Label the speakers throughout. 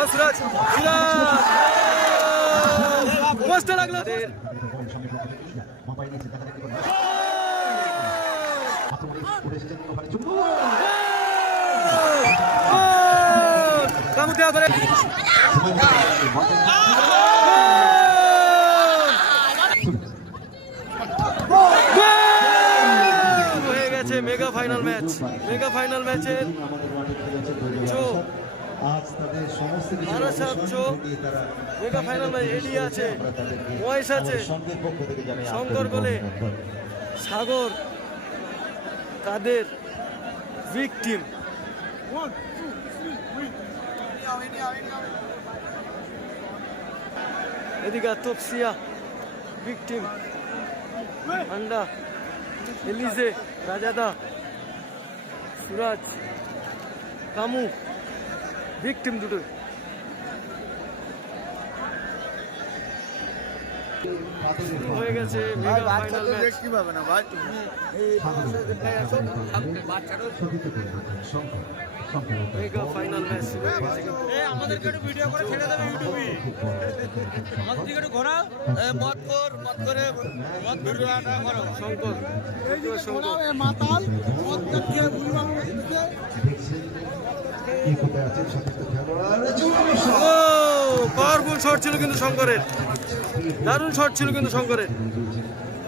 Speaker 1: ও সুরাজ সুরাজ পোস্টে লাগল হয়ে গেছে mega final match. Mega final ম্যাচের
Speaker 2: আজ তাদের সমস্ত কিছু তারা
Speaker 1: মেগা ফাইনাল আছে।
Speaker 2: আমরা
Speaker 1: আছে।
Speaker 2: সঙ্গের পক্ষ থেকে জানাই
Speaker 1: শঙ্কর
Speaker 2: বলে
Speaker 1: সাগর কাদের উইক টিম এদিকে তপসিয়া বিগ টিম আন্ডা এলিজে রাজাদা সুরাজ কামু। বিগ টিম দুটো। হয়ে গেছে মেগা ফাইনাল ম্যাচ
Speaker 3: একটু ভিডিও করে ছেড়ে দেবে ইউটিউবে আমাদের দিকে একটু ঘোরাও। কর মদ করে মদ ভিডিওটা করো।
Speaker 1: শঙ্কর।
Speaker 4: মাতাল।
Speaker 2: কি কোথায় আছেন খেলোয়াড়?
Speaker 1: পাওয়ারফুল শট ছিল কিন্তু শঙ্করের। দারুণ শট ছিল কিন্তু শঙ্করের।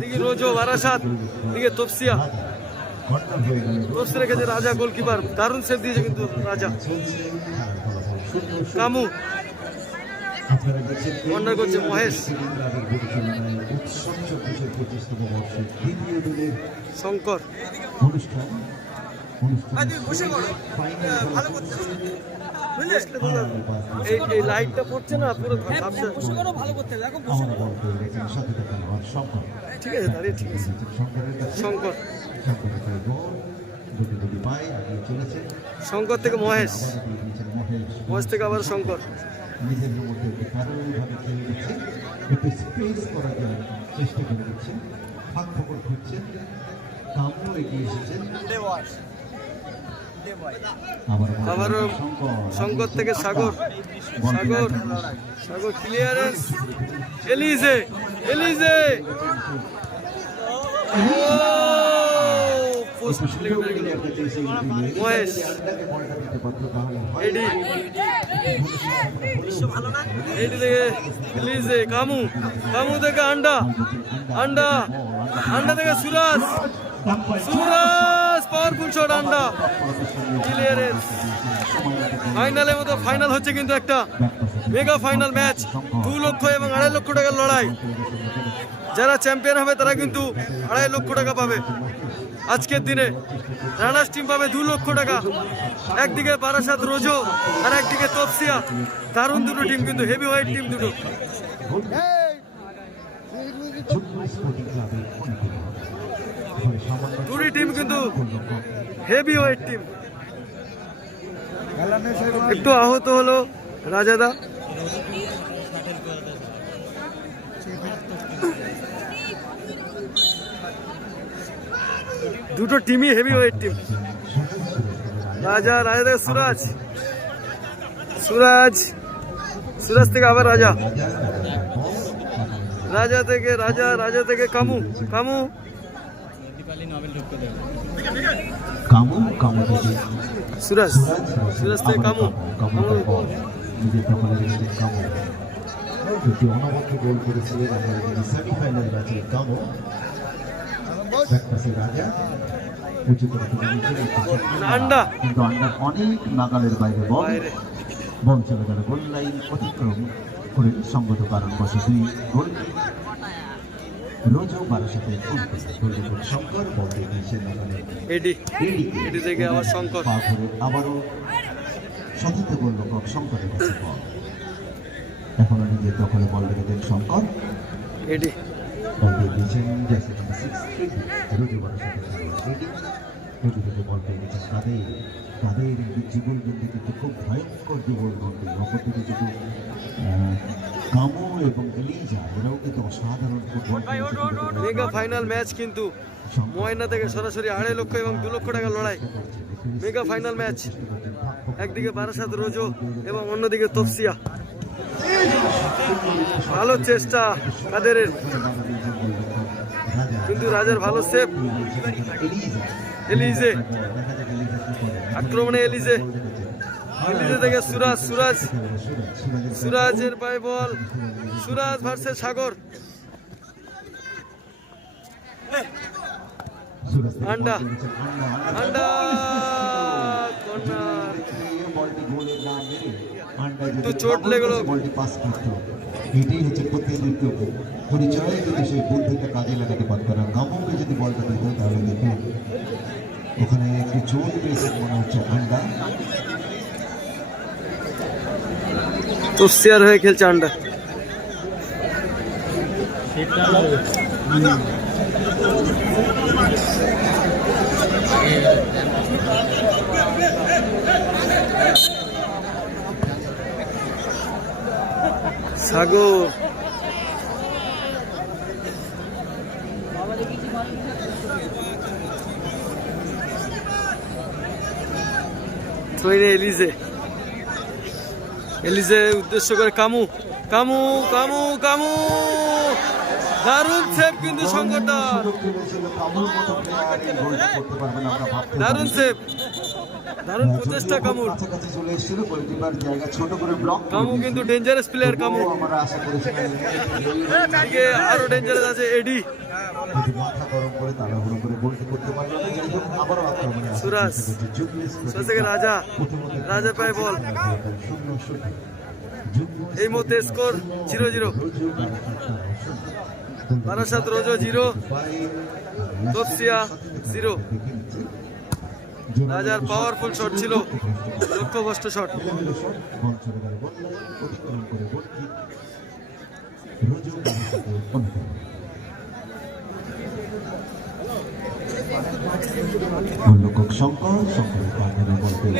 Speaker 1: দিকে রোজো বারাসাত দিকে তপসিয়া তপসি রেখেছে রাজা গোলকিপার। দারুণ সেভ দিয়েছে কিন্তু রাজা। কামু। কর্নার করছে মহেশ। শঙ্কর। এই এই লাইটটা পড়ছে না পুরো ঝাপসা
Speaker 3: বসে করো ভালো করতে দেখো
Speaker 2: আমার বল। পেয়ে গেছেন সাথে খেলোয়াড় শঙ্কর?
Speaker 1: ঠিক আছে দাঁড়িয়ে ঠিক আছে। শঙ্কর। শঙ্কর থেকে মহেশ।
Speaker 2: মহেশ।
Speaker 1: থেকে আবার শঙ্কর।
Speaker 2: নিজের মধ্যে একটু খেলে দিচ্ছেন একটু স্পেস করার চেষ্টা করে দিচ্ছেন ফাঁক ফকর খুঁজছেন এগিয়ে এসেছেন
Speaker 1: আবারও শঙ্কর থেকে সাগর সাগর সাগর ক্লিয়ারেন্স এলিজে এলিজে। মহেশ। এডি এডি থেকে এলিজে কামু কামু থেকে আন্ডা আন্ডা আন্ডা থেকে সুরাজ। সুরাজ! পাওয়ারফুল শট, আন্ডা। ফাইনালের মতো ফাইনাল হচ্ছে কিন্তু একটা মেগা ফাইনাল ম্যাচ। দু লক্ষ এবং আড়াই লক্ষ টাকার লড়াই। যারা চ্যাম্পিয়ন হবে, তারা কিন্তু আড়াই লক্ষ টাকা পাবে। আজকের দিনে রানার্স টিম পাবে দু লক্ষ টাকা। একদিকে বারাসাত রোজো আর একদিকে তপসিয়া। দারুণ দুটো টিম কিন্তু হেভি ওয়েট টিম দুটো। দুটি টিম কিন্তু হেভি ওয়েট টিম একটু আহত হলো রাজাদা দুটো টিমই হেভি ওয়েট টিম রাজা রাজা থেকে সুরাজ সুরাজ সুরাজ থেকে আবার রাজা রাজা থেকে রাজা রাজা থেকে কামু কামু।
Speaker 2: কামু কামু থেকে।
Speaker 1: সুরাজ সুরাজ থেকে কামু
Speaker 2: কামু।
Speaker 1: কামু
Speaker 2: নিজের দখলে রেখেছেন কামু। দুটি অনবদ্য গোল করেছিলেন আমরা সেমিফাইনাল ম্যাচে কামু। রাজা উঁচু করে তুলে নিয়েছেন এই পাশে
Speaker 1: আন্ডা।
Speaker 2: কিন্তু আন্ডার অনেক নাগালের বাইরে বল। বল চলে গেল গোল লাইন অতিক্রম করে সঙ্গত কারণ বসে দুই গোল। রোজও বারো সাথে গোলকিপার শঙ্কর বল দিয়ে দিয়েছেন
Speaker 1: এডি এডি থেকে আবার শঙ্কর।
Speaker 2: আবারও সতীর্থ গোলরক্ষক শঙ্করের কাছে বল এখনও নিজের দখলে বল রেখেছেন শঙ্কর
Speaker 1: এডি।
Speaker 2: বল দিয়েছেন জার্সি নাম্বার সিক্স রোজু বারো এডি। এডি থেকে বল পেয়ে গেছেন কাদের? কাদের যুগলবন্দি কিন্তু খুব ভয়ঙ্কর যুগলবন্দি অপরদিকে কিন্তু কামু এবং এলিজা এরাও কিন্তু অসাধারণ
Speaker 1: মেগা ফাইনাল ম্যাচ কিন্তু ময়না থেকে সরাসরি আড়াই লক্ষ এবং দু লক্ষ টাকা লড়াই। Mega final match. একদিকে বারাসাত রোজো এবং অন্যদিকে তফসিয়া ভালো চেষ্টা কাদের কিন্তু রাজার ভালো সেভ। এলিজে। আক্রমণে এলিজে এলিজে থেকে সুরাজ সুরাজ, সুরাজের পায়ে বল, সুরাজ ভার্সেস সাগর। আন্ডা আন্ডা
Speaker 2: তো
Speaker 1: চোট
Speaker 2: হবে। এটাই হচ্ছে প্রতিনিধিত্ব। পরিচয় যদি সেই বুদ্ধিটা কাজে লাগাতে না যদি বলটা দিত তাহলে দেখুন ওখানে একটু চোট পেয়েছে মনে হচ্ছে আন্ডা
Speaker 1: তফসিয়ার হয়ে খেলছে আন্ডা। সাগর। থইনে এলিজে। এলিজে উদ্দেশ্য করে কামু কামু কামু কামু। দারুণ সেভ কিন্তু
Speaker 2: না
Speaker 1: দারুণ। সেভ। দারুণ প্রচেষ্টা কামুর
Speaker 2: কাছাকাছি চলে এসেছিল গোলকিপার জায়গা ছোট করে ব্লক
Speaker 1: কামু কিন্তু ডেঞ্জারাস প্লেয়ার কামু
Speaker 2: আমরা আশা করেছিলাম
Speaker 1: আরও ডেঞ্জারাস আছে এডি
Speaker 2: মাথা গরম করে তাড়াহুড়ো করে গোলটি করতে পারল না যাই আবারও আক্রমণে
Speaker 1: সুরাজ।
Speaker 2: চেষ্টা করছে। জুগলিস
Speaker 1: সুরাজ থেকে রাজা। রাজা পায় বল। এই মুহূর্তে স্কোর জিরো জিরো বারাসাত রোজো জিরো তফসিয়া জিরো রাজার পাওয়ারফুল শট ছিল লক্ষ্যভ্রষ্ট শট।
Speaker 2: গোলরক্ষক শঙ্কর শঙ্করের কর্নারে বল পেয়ে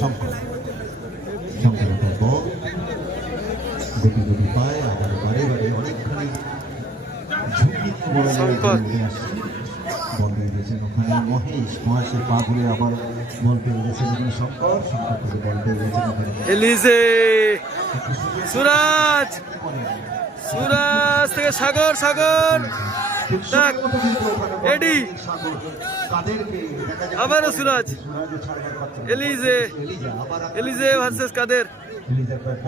Speaker 2: শঙ্কর। পায় বল পেয়ে গেছেন ওখানে মহেশ মহেশের পা ঘুরে আবার বল পেয়ে গেছেন এখানে শঙ্কর শঙ্কর থেকে বল পেয়ে গেছেন ওখানে
Speaker 1: এলিজে সুরাজ সুরাজ থেকে সাগর সাগর দেখ, এডি। আবারও সুরাজ। এলিজে এলিজে ভার্সেস কাদের
Speaker 2: এলিজার পায়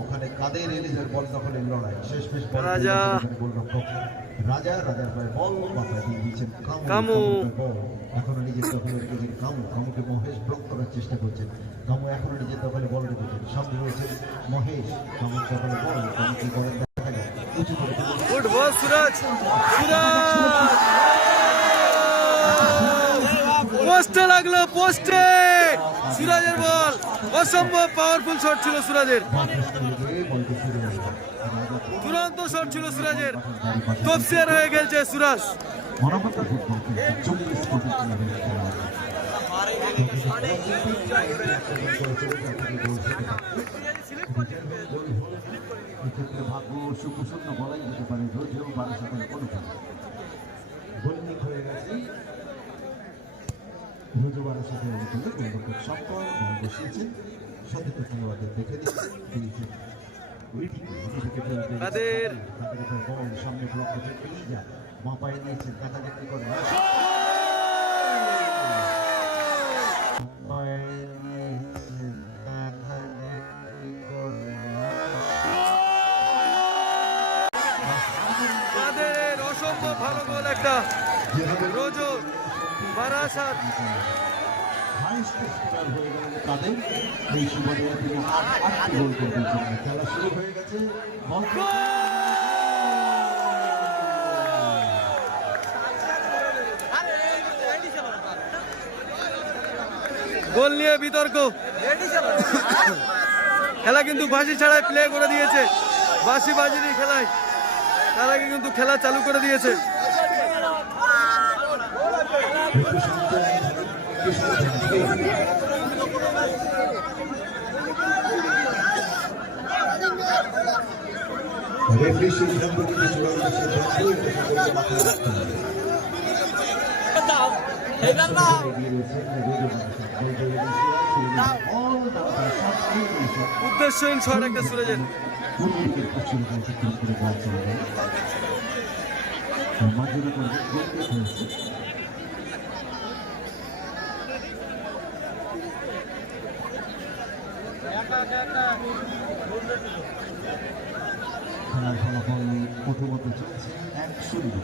Speaker 2: ওখানে কাদের এলিজার বল দখলের লড়াই শেষ বেশ বল
Speaker 1: রাজা।
Speaker 2: রাজা রাজার পায় বল মাথায় দিয়ে দিয়েছেন কামু
Speaker 1: কামু।
Speaker 2: কামুর পায়ে বল। এখনও নিজের দখলে রেখেছেন কামু কামুকে মহেশ ব্লক করার চেষ্টা করছেন। কামু এখনও নিজের দখলে বল রেখেছেন সামনে রয়েছেন মহেশ। কামুর দখলে বল কামুকে বলেন দেখা যায় উঁচু করে
Speaker 1: গুড বল সুরাজ! সুরাজ! পোস্টে লাগল পোস্টে! সুরাজের বল। অসম্ভব পাওয়ারফুল শট ছিল সুরাজের
Speaker 2: বলটি ফিরে এলো রাজা
Speaker 1: শট ছিল সুরাজের। তফসিয়ার হয়ে গেছে সুরাজ।
Speaker 2: ভাগ্য সুপ্রসন্ন বলাই যেতে পারে রোজেও বারো সাথে অনুপাত গেছে রোজও সাথে অনুপাতে গোলরক্ষক সম্পর বল বসিয়েছেন সতীর্থ দেখে বল সামনে ব্লক করছে এলিজা মা পায়ে নিয়েছেন
Speaker 1: কাদের অসম্ভব ভালো গোল একটা রোজো বারাসাত
Speaker 2: গোল
Speaker 1: নিয়ে বিতর্ক। খেলা কিন্তু বাসি ছাড়াই প্লে করে দিয়েছে। বাসি বাজিনি খেলায়। তার আগে কিন্তু খেলা চালু করে দিয়েছে
Speaker 2: রেফারির সিদ্ধান্ত কিন্তু চূড়ান্ত সিদ্ধান্ত এটা সকলকে মাথায় রাখতে হবে
Speaker 3: এবার না
Speaker 2: এগিয়ে রয়েছেন রোজো বারাসাত বল পেয়ে গেছে অল ফুল শট
Speaker 1: উদ্দেশ্যহীন শট একটা সুরাজের
Speaker 2: পূর্ব দিকের পশ্চিম দিকে অতিক্রম করে বল চলে গেল মাঝখানে করে গোলকে হয়েছে খেলার ফলাফল প্রথমত চলছে এক শূন্য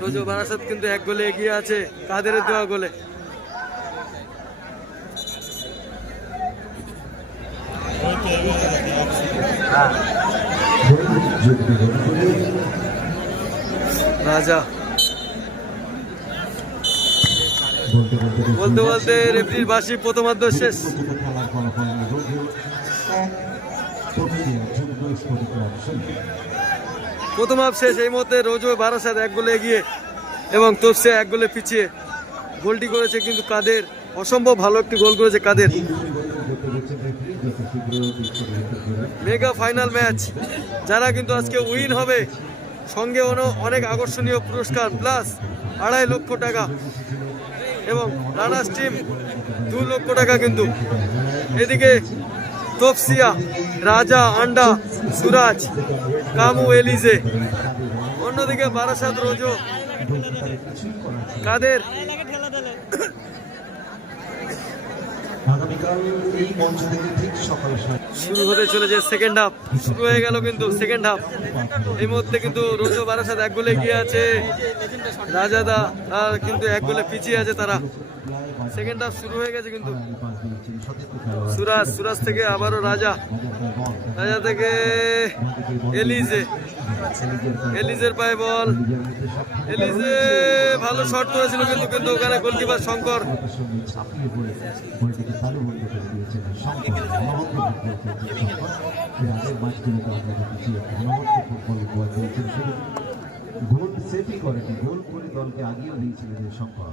Speaker 2: রোজো বারাসাত
Speaker 1: কিন্তু এক গোলে এগিয়ে আছে কাদের দেওয়া গোলে। রাজা।
Speaker 2: বলতে বলতে
Speaker 1: বলতে বলতে রেফরির বাসি প্রথমার্ধ শেষ
Speaker 2: পর্যন্ত খেলার ফলাফল রোজো এক প্রক্রিয়া যুগ্ম স্ফটিক শূন্য
Speaker 1: প্রথম হাফ শেষ, এই মুহূর্তে রোজো বারাসাত এক গোলে এগিয়ে এবং তোপসে এক গোলে পিছিয়ে গোলটি করেছে কিন্তু কাদের? অসম্ভব ভালো একটি গোল করেছে কাদের? মেগা ফাইনাল ম্যাচ যারা কিন্তু আজকে উইন হবে, সঙ্গে অন- অনেক আকর্ষণীয় পুরস্কার প্লাস আড়াই লক্ষ টাকা। এবং রানার্স টিম দু লক্ষ টাকা কিন্তু। এদিকে তোপসিয়া, রাজা, আন্ডা, সুরাজ, কামু, এলিজে। অন্যদিকে বারাসাত রোজো। কাদের? শুরু হতে চলেছে সেকেন্ড হাফ শুরু হয়ে গেল কিন্তু সেকেন্ড হাফ এই মুহূর্তে কিন্তু রোজো বারাসাত এক গোলে গিয়ে আছে। রাজাদা কিন্তু এক গোলে পিছিয়ে আছে তারা। সেকেন্ড হাফ শুরু হয়ে গেছে কিন্তু। সুরাজ সুরাজ থেকে আবারও রাজা। রাজা থেকে এলিজে। এলিজের পায়ে বল। এলিজে ভালো শট করেছিল কিন্তু কিন্তু ওখানে গোলকিপার শঙ্কর।
Speaker 2: গোল গোল করেনি গোল করে দলকে আগিয়েও দিয়েছিলেন শঙ্কর।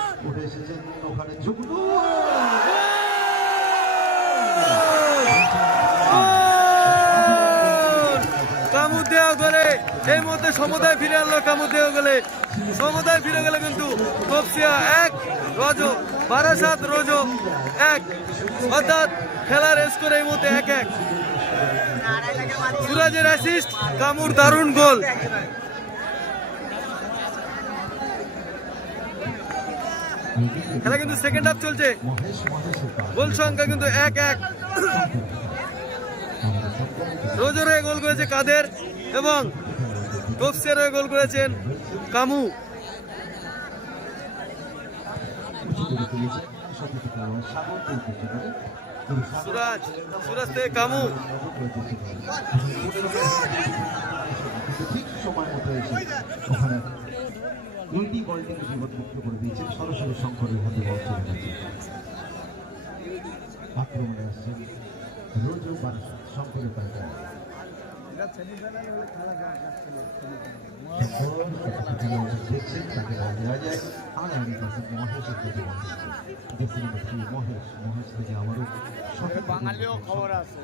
Speaker 2: এসেছেন ওখানে যুগ্ম
Speaker 1: কামু দেওয়া গেলে, এই মুহূর্তে সমুদায় ফিরে আনলো কামু দেওয়া গেলে। সমুদায় ফিরে গেলে কিন্তু তপসিয়া এক, রজো, বারাসাত, রোজো এক। অর্থাৎ খেলার স্কোর এই মুহূর্তে এক এক। সুরাজের অ্যাসিস্ট কামুর দারুণ গোল। খেলা কিন্তু সেকেন্ড হাফ চলছে। গোল সংখ্যা কিন্তু এক এক। রোজোর হয়ে গোল করেছে কাদের এবং তোপসের হয়ে গোল করেছেন কামু। সুরাজ সুরাজ থেকে কামু।
Speaker 2: ঠিক সময় মতো উইডি বলটিকে বিপদমুক্ত করে দিয়েছেন। সরাসরি শঙ্করের হাতে বল চলে গেছে। আক্রমণে আসছেন রোজ শঙ্করের পায়ে বল। শঙ্কর একটা দেখছেন তাকে বল দেওয়া যায়। আর পাশে মহেশের কাছে বল দিচ্ছে মহেশ মহেশ থেকে আবারও সঠিক বাঙালিও খবর আছে।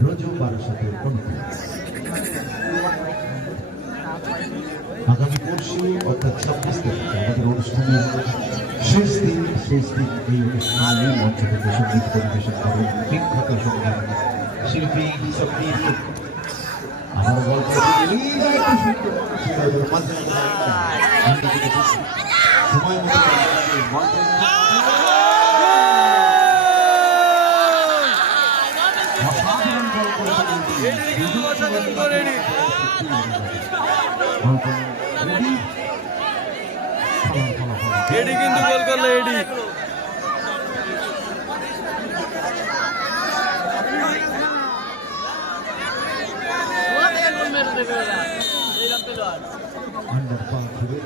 Speaker 2: রোজো বারাসাতের অনুকূল আগামী পরশু অর্থাৎ ছাব্বিশ তারিখ আমাদের অনুষ্ঠানের শেষ দিন শেষ দিন এই অনুষ্ঠানে মঞ্চ থেকে সংগীত পরিবেশন করেন বিখ্যাত সংগীত শিল্পী সত্যি আবার বল পেয়েছে এলিজা একটু সুন্দর ছিল এবার মাঝখানে লাইনটা। সময় মতো বল অসাধারণ বল করেছেন
Speaker 1: এডি কিন্তু গোল করল এডি
Speaker 2: আন্ডার পাল ধরে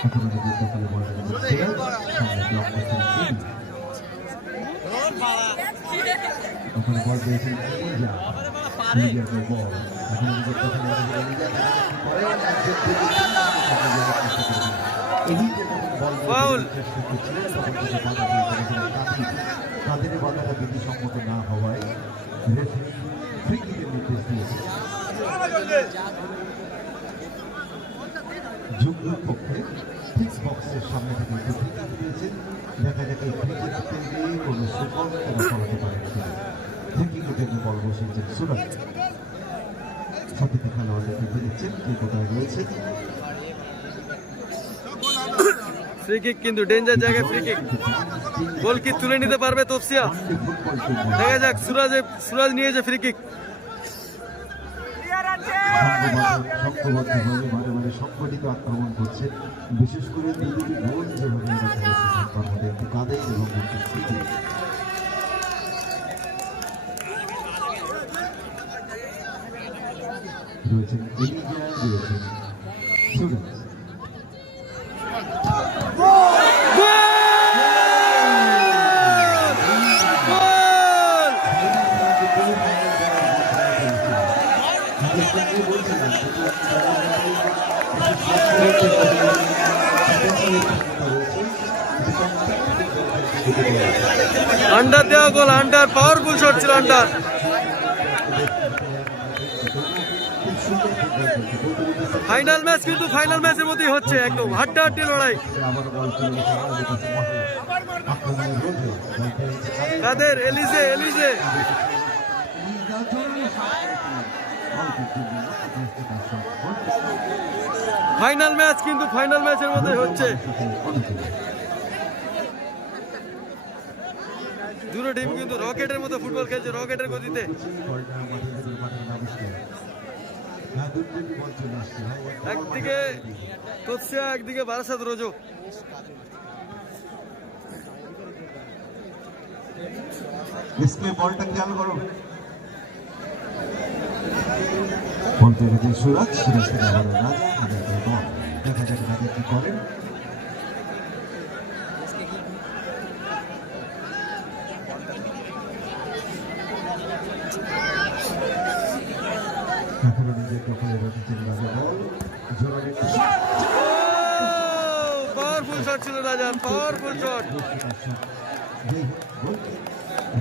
Speaker 2: খেতে এখন যদি দখলে বল সামনে ব্লক করছেন ওখানে বাধা তাদের বাধাটা বিধিসম্মত না হওয়ায় ফ্রি কিকের নির্দেশ দিয়েছে যুগ্ম পক্ষে ফিক্স বক্সের সামনে থেকে একটু দিয়েছেন। দেখা যাক এই ফ্রি কিক কোনো সুফল তারা ফলাতে পারেন কিনা। ফ্রি কিকের জন্য বল বসিয়েছেন সুরাজ। সাথে খেলোয়াড়দেরকে ফিরেছেন কে কোথায় রয়েছে?
Speaker 1: ফ্রি কিক কিন্তু ডেঞ্জার জায়গায় ফ্রি কিক গোল কি তুলে নিতে পারবে তফসিয়া দেখা যাক সুরাজ সুরাজ নিয়েছে ফ্রি কিক
Speaker 2: সংঘবদ্ধভাবে মাঝে আক্রমণ করছে বিশেষ করে যেভাবে রয়েছেন রয়েছেন
Speaker 1: আন্ডার দেওয়া গোল আন্ডার পাওয়ারফুল শট ছিল আন্ডার ফাইনাল ম্যাচ কিন্তু ফাইনাল ম্যাচের মধ্যেই হচ্ছে, একদম হাড্ডাহাড্ডি লড়াই। কাদের? এলিজে এলিজে। ফাইনাল ম্যাচ কিন্তু ফাইনাল ম্যাচের মধ্যে হচ্ছে। দুটো টিম কিন্তু রকেটের মতো ফুটবল খেলছে রকেটের গতিতে একদিকে তৎসিয়া একদিকে বারাসাত রোজো
Speaker 2: इसके বলটা খেয়াল করো বল পেরেছে সুরাজ সুরাজ থেকে আবারও রাজা রাজাকে বল দেখা যাক রাজা কি করেন
Speaker 1: পাওয়ারফুল শট ছিল রাজার পাওয়ারফুল শট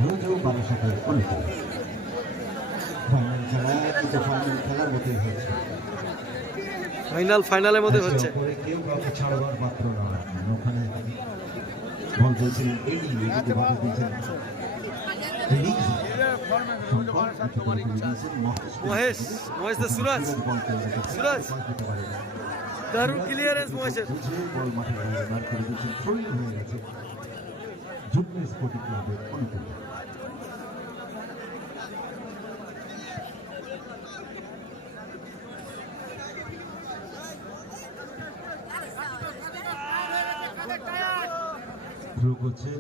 Speaker 2: রোজও বারো অনেক ফাইনাল খেলা কিন্তু ফাইনাল খেলার মতোই হয়েছে
Speaker 1: ফাইনাল ফাইনালের মধ্যে হচ্ছে।
Speaker 2: কেউ কাউকে ছাড়বার পাত্র না ওখানে বল বাধা
Speaker 1: মহেশ মহেশ দা সুরাজ। সুরাজ। দারুণ ক্লিয়ারেন্স মহেশের।
Speaker 2: থ্রু করছেন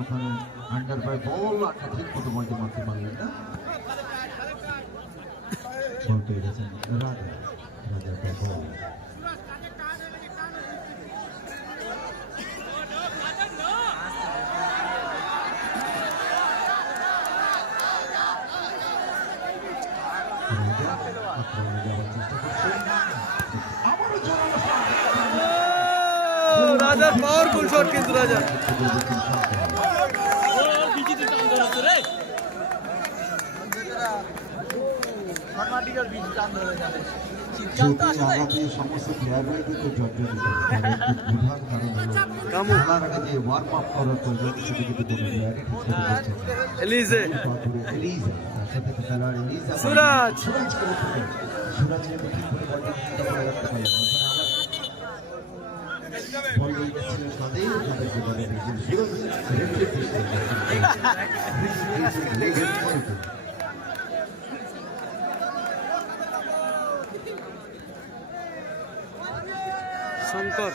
Speaker 2: ওখানে আন্ডার বাই বল আটটা ঠিক মতো বলতে রাজার
Speaker 1: পাওয়ারফুল শট কিন্তু রাজা
Speaker 2: ছুটে গেছেন শান্ত। যদি আগামী সমস্ত প্লেয়াররাই কিন্তু জর্জরিত খেলার যে ওয়ার্ম আপ করার প্রয়োজন সেটি কিন্তু কোনো প্লেয়ারই ঠিক মতো করছে না।
Speaker 1: এলিজে
Speaker 2: এলিজা, তার সাথে খেলোয়াড় এলিজা।
Speaker 1: সুরাজ।
Speaker 2: সুরাজ কিন্তু ঠিক করে বলটা করে রাখতে পারলেন বল নিয়ে যাচ্ছিলেন কাদের, কাদেরকে বলে দিয়েছেন সুরাজ। রেফারি ঠিক করে দিয়েছেন।
Speaker 1: শঙ্কর।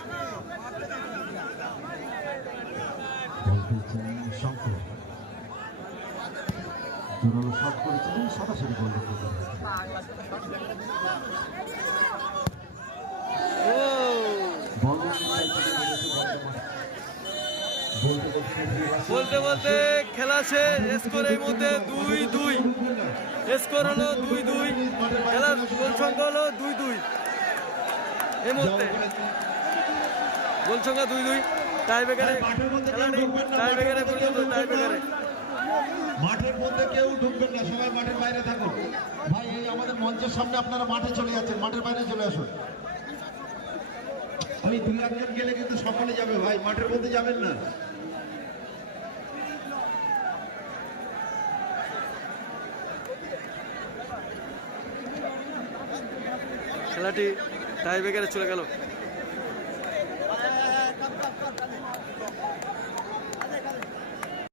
Speaker 2: বলতে বলতে
Speaker 1: খেলা শেষ স্কোর এই মধ্যে দুই দুই। স্কোর হলো দুই দুই। খেলার গোল সংখ্যা হলো দুই দুই। এই মুহূর্তে। গোল সংখ্যা দুই দুই। টাই খেলাটি টাই টাই
Speaker 5: মাঠের মধ্যে কেউ ঢুকবেন না সবাই মাঠের বাইরে থাকুন। ভাই এই আমাদের মঞ্চের সামনে আপনারা মাঠে চলে যাচ্ছেন মাঠের বাইরে চলে আসুন। আমি একজন গেলে কিন্তু সকলে যাবে ভাই মাঠের মধ্যে যাবেন না।
Speaker 1: খেলাটি টাই বেকারে চলে গেল।